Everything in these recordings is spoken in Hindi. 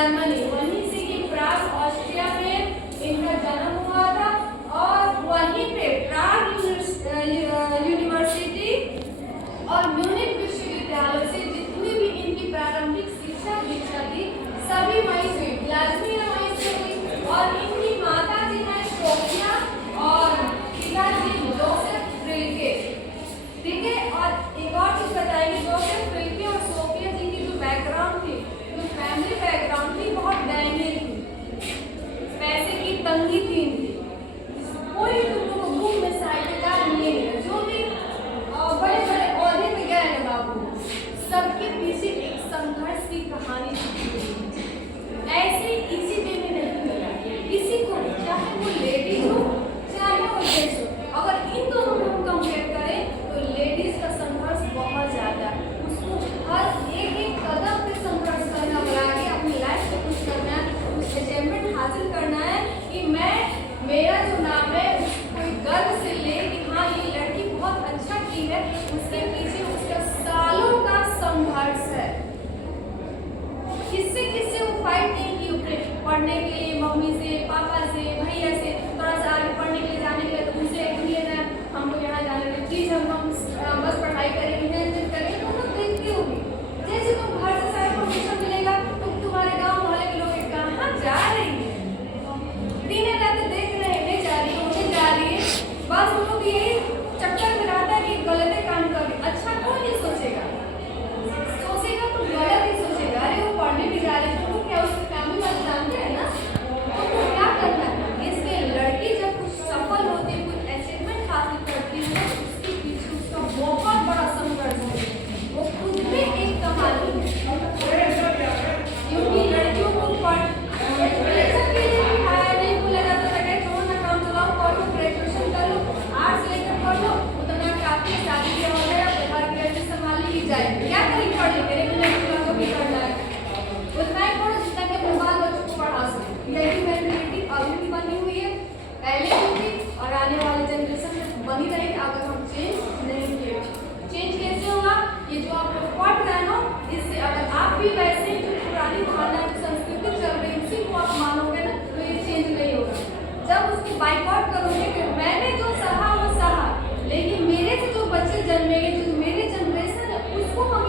जर्मनी, वहीं से ये प्राग ऑस्ट्रिया में इनका जन्म हुआ था और वहीं पे प्राग यूनिवर्सिटी और म्यूनिक विश्वविद्यालय से जितनी भी इनकी प्रारंभिक शिक्षा दीक्षा थी सभी वहीं से व्लादिमीर वहीं से हुई। और इनकी माता जी हैं सोफिया और पिताजी जोसेफ फ्रिल्के। ठीक है, और एक और चीज बताएंगे, जोसेफ फ्रिल्के और सोफिया जी की जो बैकग्राउंड थी, जो फैमिली बैकग्राउंड थी, बहुत दयनीय थी, पैसे की तंगी थी इनकी, कोई तुमको घूम में साहित्यकार नहीं है, जो भी बड़े बड़े औहदे पे गए हैं बाबू, सबके पीछे एक संघर्ष की कहानी छुपी हुई है। ऐसे इसी वे में नहीं मिला किसी को, चाहे वो लेडीज हो चाहे वो जेंट्स हो। अगर इन दोनों में हम कंपेयर करें तो लेडीज का संघर्ष बहुत ज्यादा है, उसको हर एक एक कदम पे संघर्ष करना, आगे अपनी लाइफ में कुछ करना है, कुछ अचीवमेंट हासिल करना है कि मेरा जो नाम है कोई गर्व से ले कि हाँ ये लड़की बहुत अच्छा की है, उसके पीछे उसका सालों का संघर्ष है। किससे किससे वो फाइट नहीं की, ऊपर पढ़ने के लिए मम्मी से, पापा से, भैया से, थोड़ा सा आगे पढ़ने के लिए जाने के लिए तो उनसे लिए ना हमको यहाँ जाने के प्लीज हम बस पढ़ाई करेंगे, मेहनत करेंगे, तो लोग देखते होगी। जैसे तुम घर से सारा परमिशन मिलेगा तो तुम्हारे गाँव मोहल्ले के लोग कहाँ जा रही है, दिन रात देख रहे हैं, जा रही है, उन्हें जा रही है, बस उनको भी यही चक्कर में रहता है कि गलत काम कर रही। अच्छा कोई नहीं सोचेगा, सोचेगा तो गलत ही सोचेगा, अरे वो पढ़ने भी जा रहे हैं तो क्या उसकी फैमिली वाले जानते हैं ना, तो क्या करना है। इसलिए लड़की जब कुछ सफल होती है, कुछ अचीवमेंट हासिल करती है, उसके पीछे उसका बहुत बड़ा संघर्ष है, वो खुद में एक कहानी है। क्योंकि लड़कियों को ग्रेजुएशन के लिए भी हायर नहीं बोला जाता था कि छोड़ ना काम चलाओ, पढ़ो, ग्रेजुएशन कर लो, आर्ट्स लेकर पढ़ लो, उतना काफी शादी के हो गया, घर की लड़की संभाली ही जाएगी, क्या करें पढ़ लिख को भी करना है, उतना ही पढ़ो जितना कि अपने बाल बच्चों को पढ़ा सके। यही मेंटालिटी अभी भी बनी हुई है, पहले भी थी और आने वाले जनरेशन में बनी रहेगी अगर हम चेंज नहीं किए। चेंज कैसे होगा, ये जो आप लोग पढ़ रहे हो इससे अगर आप भी वैसे जो पुरानी धारणा संस्कृति चल रही है उसी को आप मानोगे ना तो ये चेंज नहीं होगा। जब उसको बाइकआउट करोगे कि मैंने जो सहा वो सहा, लेकिन मेरे से जो बच्चे जन्मेंगे, जो मेरी जनरेशन है उसको हम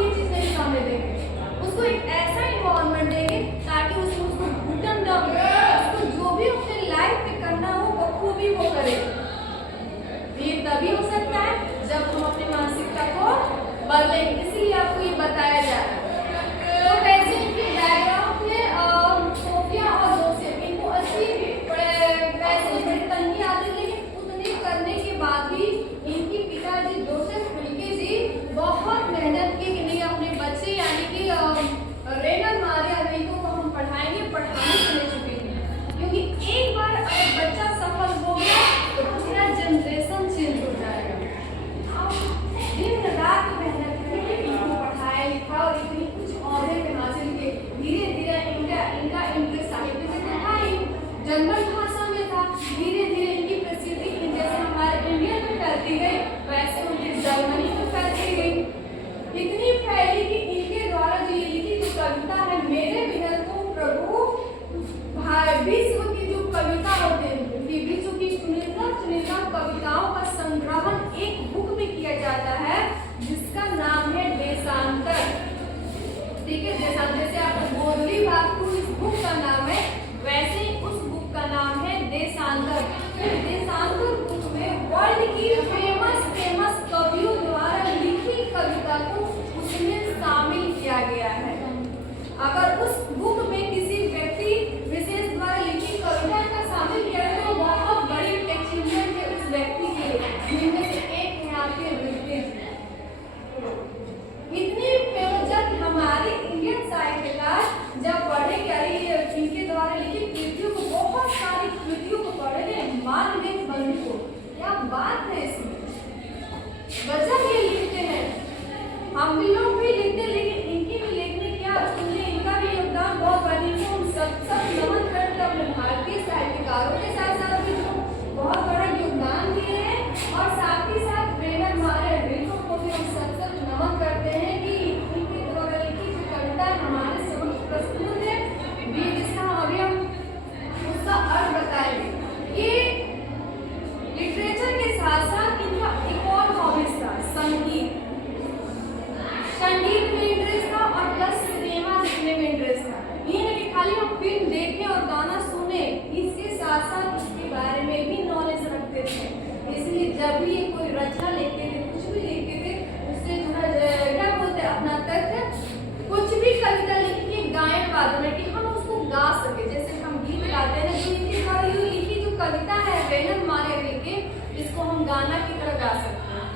रेनन मारे लेके इसको हम गाना की तरह गा सकते हैं।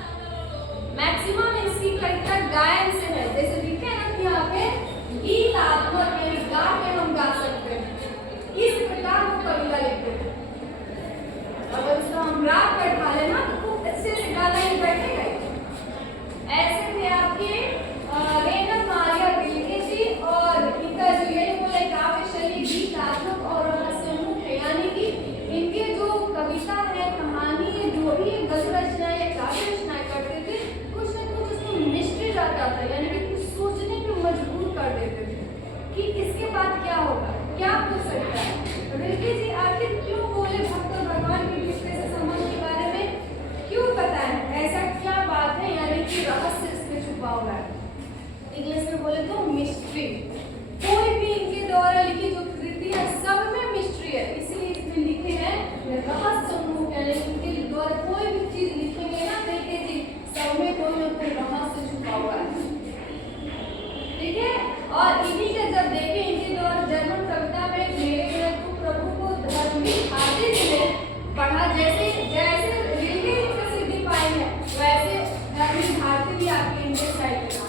मैक्सिमम इसकी कविता गायन से है, जैसे लिखे हैं ना यहाँ पे गीतात्मक यानी गा के हम गा सकते हैं, इस प्रकार वो कविता लिखते हैं। अगर इसको हम राग पर ढाले ना तो खूब अच्छे से गाना ही बैठेगा। ऐसे थे आपके रेनन मारिया गिलके जी, और इनका जो ये बोले काव्य शैली गीतात्मक और रहस्यमूलक है, यानी कि इनके जो कविता है, कहानी है, जो भी गद्य रचनाएं या काव्य रचनाएं करते थे, कुछ न कुछ उसमें मिस्ट्री रहता था, यानी कि कुछ सोचने पे मजबूर कर देते थे कि इसके बाद क्या होगा, क्या हो सकता है। गिलके जी आखिर क्यों बोले भक्त और भगवान के रिश्ते से संबंध के बारे में क्यों बताएं, ऐसा क्या बात है, यानी कि रहस्य इसमें छुपा हुआ है। इंग्लिश में बोले तो मिस्ट्री। कोई भी इनके द्वारा लिखी जो कृति है सब में मिस्ट्री है, इसलिए इसमें लिखे हैं रहस्यमूलक, यानी इनके द्वारा कोई भी चीज लिखेंगे ना गिलके जी, सब में कोई ना कोई रहस्य छुपा हुआ है, ठीक है। और इन्हीं के जब देखे इनके द्वारा जर्मन कविता में मेरे तो प्रभु को धर्मी आदि ने पढ़ा, जैसे जैसे गिलके जी प्रसिद्धि पाई है वैसे धर्मी भारती भी आपके इनके साइड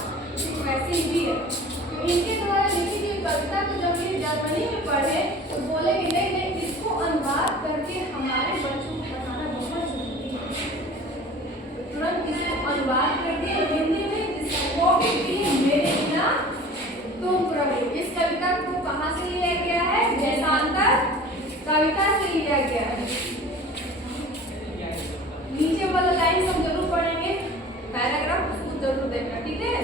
वैसे ही भी है। तो इनके द्वारा लिखी गई कविता को जब ये जर्मनी में पढ़े तो बोले कि नहीं नहीं, इसको अनुवाद करके हमारे बच्चों को पढ़ाना बहुत जरूरी है। तो तुरंत इसको अनुवाद कर दिए हिंदी में, जिसको भी मेरे बिना तुम प्रभु। इस कविता को कहाँ से लिया गया है, देशांतर कविता से लिया गया है। नीचे वाला लाइन हम जरूर पढ़ेंगे, पैराग्राफ उसको जरूर देखना, ठीक है।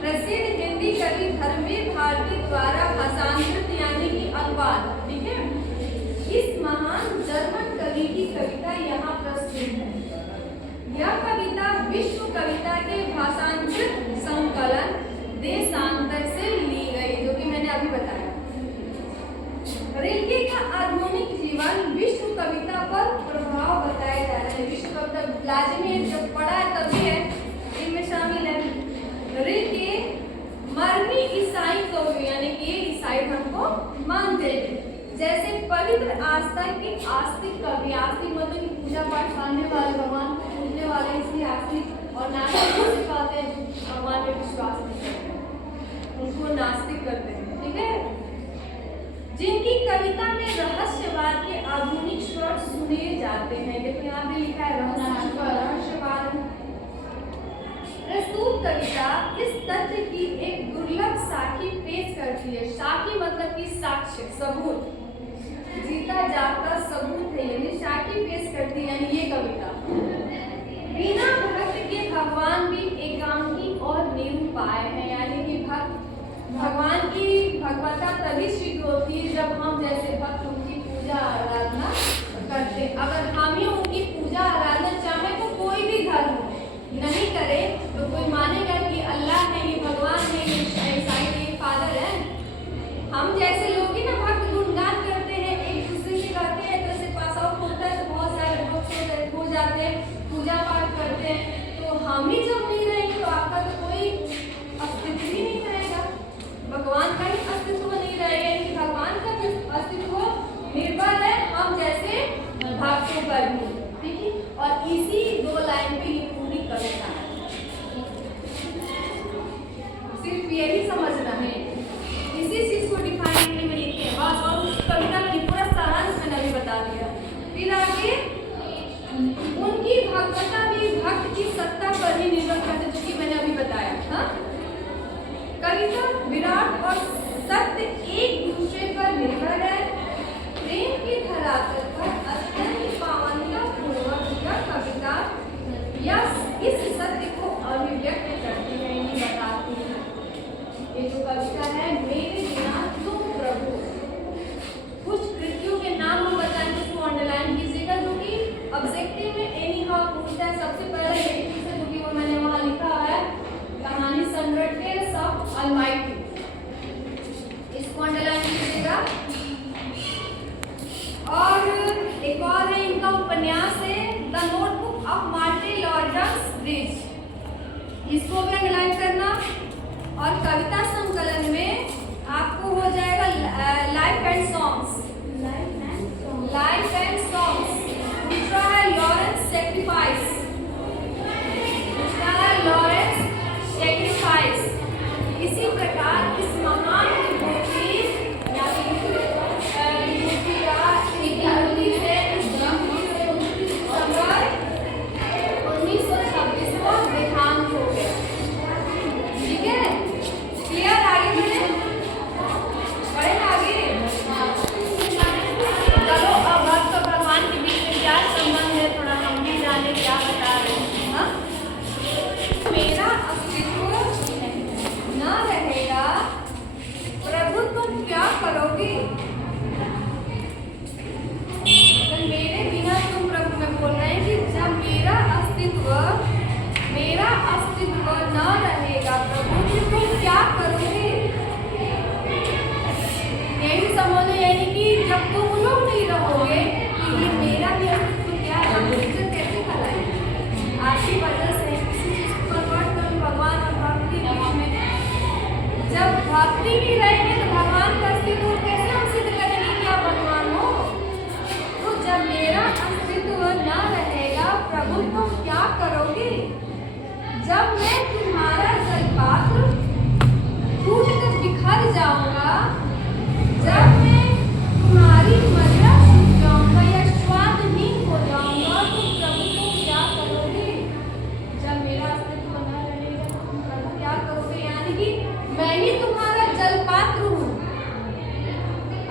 प्रसिद्ध हिंदी कवि धर्मवीर भारती द्वारा भाषांतरित यानी कि अनुवाद, ठीक है। इस महान जर्मन कवि की कविता यहाँ प्रस्तुत है। यह कविता विश्व कविता के भाषांतरित संकलन देशांतर से ली गई, जो कि मैंने अभी बताया। गिलके का आधुनिक जीवन विश्व कविता पर प्रभाव बताया जा रहा है। विश्व कविता लाजमी जब पढ़ा है तभी है, इनमें शामिल है। गिलके मरनी ईसाई कवि, यानी कि ईसाई धर्म को मानते हैं, जैसे पवित्र आस्था के आस्तिक कवि। आस्तिक मतलब कि पूजा पाठ करने वाले, भगवान को पूजने वाले, इसलिए आस्तिक। और नास्तिक को सिखाते हैं जो भगवान पे विश्वास नहीं करते हैं, उनको नास्तिक करते हैं, ठीक है। जिनकी कविता में रहस्यवाद के आधुनिक स्वर सुने जाते हैं। देखो यहाँ पे लिखा है रहस्यवाद। प्रस्तुत कविता इस तथ्य की एक दुर्लभ साक्षी पेश करती है। साक्षी मतलब कि साक्ष्य, सबूत, जीता जागता सबूत है, यानी साक्षी पेश करती है, यानी ये कविता। बिना भक्त के भगवान भी एकांकी और निरुपाय है, यानी कि भगवान की भगवता तभी सिद्ध होती है जब हम जैसे भक्त उनकी पूजा आराधना करते। अगर हम ही उनकी पूजा आराधना चाहे तो कोई भी धर्म नहीं करे तो कोई मानेगा कि अल्लाह है, ये भगवान है, ये ईसाई है, ये फादर है। हम जैसे लोग ही ना भक्त गुणगान करते हैं, एक दूसरे से कहते हैं, तो ऐसे पास आउट होता है तो बहुत सारे भक्त हो जाते हैं, पूजा पाठ करते हैं। तो हम ही जब नहीं रहेंगे तो आपका तो कोई अस्तित्व ही नहीं रहेगा, भगवान का ही अस्तित्व नहीं रहेगा, यानी भगवान का अस्तित्व निर्भर है हम जैसे भक्तों पर भी, ठीक है। और इसी दो लाइन पे ये पूरी कविता है, सिर्फ यही समझना है, इसी चीज को डिफाइन करने में लिखे हैं बस। और उस कविता का पूरा सारांश मैंने अभी बता दिया। फिर आगे उनकी भगवता भी भक्त की सत्ता पर ही निर्भर करते, जो कि मैंने अभी बताया। हाँ, कविता विराट और सत्य एक दूसरे पर निर्भर है। प्रेम की धरातल पर अत्यंत पावनता पूर्वक यह कविता या इस सत्य को अभिव्यक्त करती है, ये बताती है। ये जो कविता है मेरे बिना तुम प्रभु, कुछ कृतियों के नाम हम बताएंगे, उसको अंडरलाइन कीजिएगा, जो कि ऑब्जेक्टिव में एनी हाउ पूछता है। सबसे पहले यही पूछता, जो कि वो मैंने वहाँ लिखा है, कहानी संरटेस ऑफ ऑलमाइटी, इसको अंडरलाइन कीजिएगा। और एक और है इनका उपन्यास है the notebook of Martin Lord's bridge, इसको भी अंडरलाइन करना। और कविता संकलन में आपको हो जाएगा life and songs. Life and songs. दूसरा है लॉरेंस सेक्रीफाइस। दूसरा है लॉरेंस सेक्रीफाइस। इसी प्रकार इस महान विभूति या विभूति से इस 29 दिसंबर 1926 को देहांत हो गया। ठीक है, क्लियर? आगे बढ़े आगे। चलो अब भक्त और भगवान के बीच में क्या संबंध है, थोड़ा हम भी जाने क्या बता रहे हैं। हाँ, मेरा अस्तित्व न रहेगा, प्रभु तुम क्या करोगे? तो मेरे बिना तुम प्रभु में बोल रहे हैं कि जब मेरा अस्तित्व न रहेगा प्रभु जी तुम क्या करोगे? यही समझो, यानी कि जब तुम लोग नहीं रहोगे कि ये मेरा भी अस्तित्व क्या है, हम इसे कैसे फैलाएंगे? आपकी वजह से किसी चीज को कन्वर्ट करो भगवान और भक्ति में। जब भक्ति नहीं रहेगी तो भगवान का अस्तित्व कैसे हम सिद्ध करेंगे कि आप भगवान हो? तो जब मेरा अस्तित्व न रहेगा प्रभु तुम क्या करोगे? जब मैं तुम्हारा जलपात्र टूट कर बिखर जाऊंगा, जब मैं तुम्हारी मदिरा सूख जाऊंगा या स्वादहीन हो जाऊंगा, तो प्रभु तुम क्या करोगे? जब मेरा अस्तित्व न रहेगा तो तुम प्रभु क्या करोगे? यानी कि मैं ही तुम्हारा जलपात्र हूँ।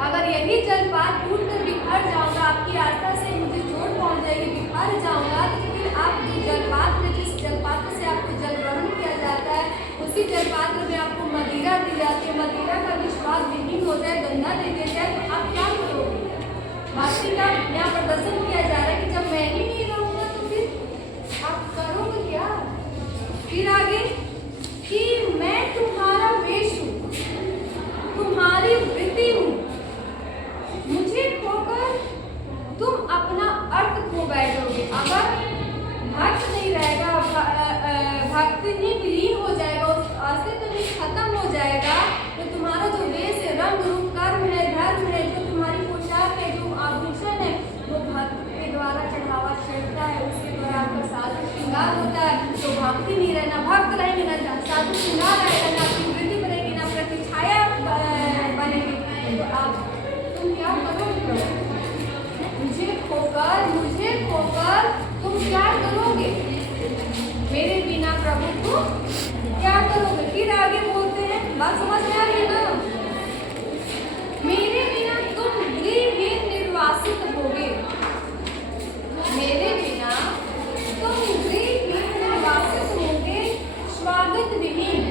अगर यही जलपात्र टूट कर बिखर जाऊंगा, आपकी आस्था से मुझे चोट पहुंच जाएगी, बिखर जाऊंगा, तो फिर आप जो जलपात्र, जिस जलपात्र से आपको जल ग्रहण किया जाता है, उसी जलपात्र में आपको मदिरा दी जाती है, मदिरा का विश्वास विहीन हो जाए, गंदा दे दिया जाए, तो आप क्या करोगे? भक्ति का यहाँ प्रदर्शन किया जा रहा है कि जब मैं ही नहीं रहूंगा तो फिर आप करोगे क्या? फिर आगे कि मैं तुम्हारा वेश हूँ, तुम्हारी वृत्ति हूँ, मुझे खोकर तुम अपना अर्थ खो बैठोगे। अगर भक्त नहीं रहेगा, भक्ति नहीं विलीन हो जाएगा, उस अस्तित्व नहीं खत्म हो जाएगा, तो तुम्हारा जो वेश है, रंग रूप, कर्म है, धर्म है, जो तुम्हारी पोशाक है, जो आभूषण है, वो भक्त के द्वारा चढ़ावा चढ़ता है, उसके द्वारा आपका साधु श्रृंगार होता है। तो भक्ति नहीं रहना, भक्त रहेंगे ना साधु श्रृंगार रहेगा, ना अपनी वृत्ति बनेगी, ना प्रतिछाया बनेगी, तो आप तुम क्या करोगे? मुझे खोकर तुम क्या करोगे? मेरे बिना प्रभु तुम क्या करोगे? फिर आगे बोलते हैं, बात समझ में आ रही है ना? मेरे बिना तुम गृहहीन निर्वासित होगे। मेरे बिना तुम गृहहीन निर्वासित होगे, स्वागत विहीन।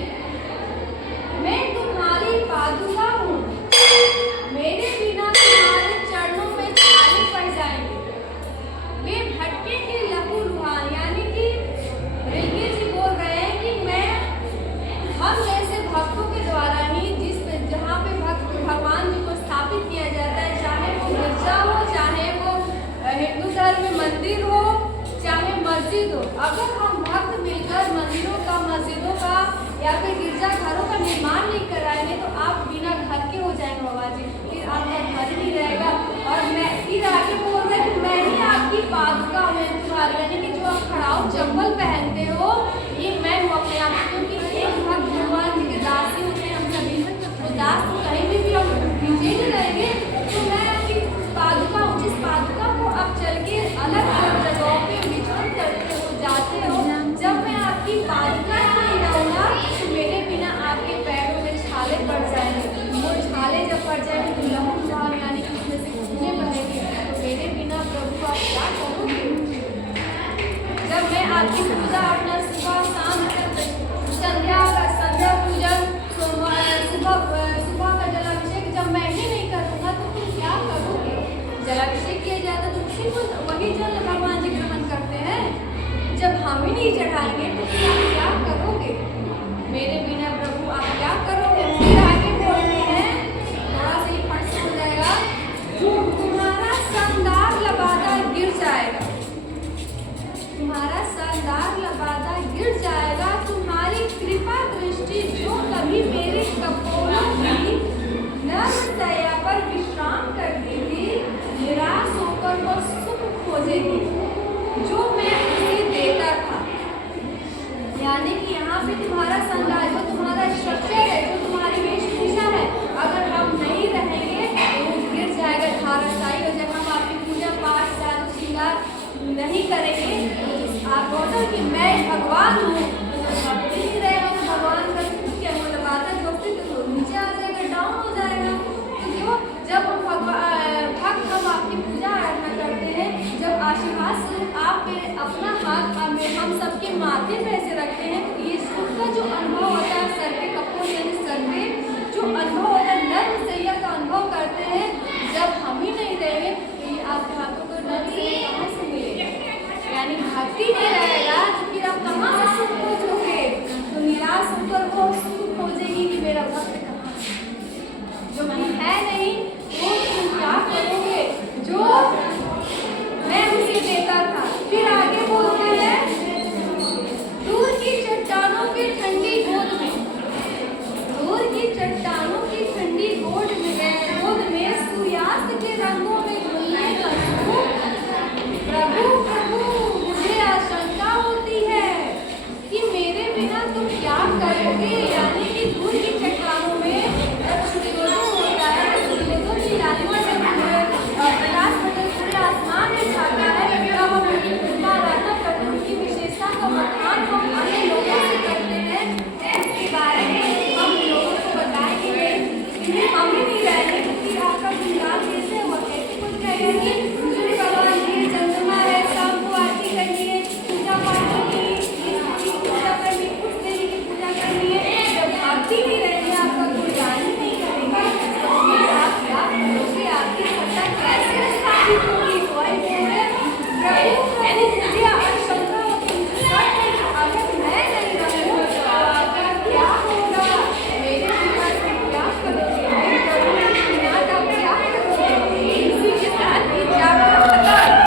मैं तुम्हारी पादुका हूँ, मेरे बिना तुम्हारे चरणों में छाले पड़ जाएंगे। वे भटके के लहू लुहान, यानी कि ऋषि जी बोल रहे हैं कि हम जैसे भक्तों के द्वारा ही जहाँ पे भगवान जी को स्थापित किया जाता है, चाहे वो गिरजा हो, चाहे वो हिंदू धर्म में मंदिर हो, चाहे मस्जिद हो, अगर हम भक्त मिलकर मंदिरों का, मस्जिदों का या फिर गिरजा घरों का निर्माण नहीं कराएंगे तो आप बिना घर के हो जाएंगे बाबा जी, फिर आपका घर नहीं रहेगा। और मैं फिर आगे बोल रहा है कि मैं ही आपकी पादुका हूँ, तुम्हारी, यानी कि जो आप खड़ाऊ चप्पल पहनते हो, ये मैं हूँ अपने आप, क्योंकि एक भक्त भगवान जी के दास ही होते हैं हम सभी। तो दास तो कहीं भी हम पीछे नहीं रहेंगे, तो मैं आपकी पादुका हूँ, जिस पादुका को आप चल के अलग अलग जगहों पे विचरण करते हो, जाते हो। जब मैं आपकी पादुका नहीं रहूँगा तो मेरे बिना आपके पैरों में छाले पड़ जाएंगे, वो छाले जब पड़ जाएंगे तो लहू लुहान, यानी कि उसमें से खूने बहेंगे, तो मेरे बिना प्रभु आप क्या करोगे? जब मैं आपकी पूजा अपना सुबह शाम संध्या पूजन, सुबह का जलाभिषेक जब मैं ही नहीं करूँगा तो तुम क्या करोगे? जलाभिषेक किया जाता तो उसी को वही जल भगवान जी ग्रहण करते हैं। जब हम ही नहीं चढ़ाएंगे तो फिर आप क्या करोगे? मेरे बिना प्रभु आप क्या करोगे? फिर आगे बोलते हैं, थोड़ा सा ही फट से हो जाएगा, तुम्हारा शानदार लबादा गिर जाएगा, तुम्हारा शानदार लबादा गिर जाएगा, तुम्हारी कृपा दृष्टि जो कभी मेरे कपोलों की न मिलेगी जो मैं उसे देता था। यानी कि यहाँ पे तुम्हारा संगाय, जो तुम्हारा स्ट्रक्चर है, जो तुम्हारी वेशभूषा है, अगर हम नहीं रहेंगे तो वो गिर जाएगा, धाराशायी हो जाएगा। हम आपकी पूजा पाठ साज श्रृंगार नहीं करेंगे तो आप बोलो कि मैं भगवान हूँ, तो नहीं रहेगा तो भगवान का क्या मतलब आता है, जो तो नीचे आ जाएगा, डाउन हो जाएगा। तो क्यों, जब हम भक्त हम आपकी पूजा आराधना करते हैं, जब आशीर्वाद स्वरूप आप पे अपना हाथ हम सबके माथे पे ऐसे रखते हैं, तो ये सुख का जो अनुभव होता है, सर के कपड़ों यानी सर पे जो अनुभव होता है, नर्म सैया का अनुभव करते हैं। जब हम ही नहीं रहेंगे तो ये आपके हाथों को नर्म सैया कहाँ से मिलेगा, यानी भक्ति नहीं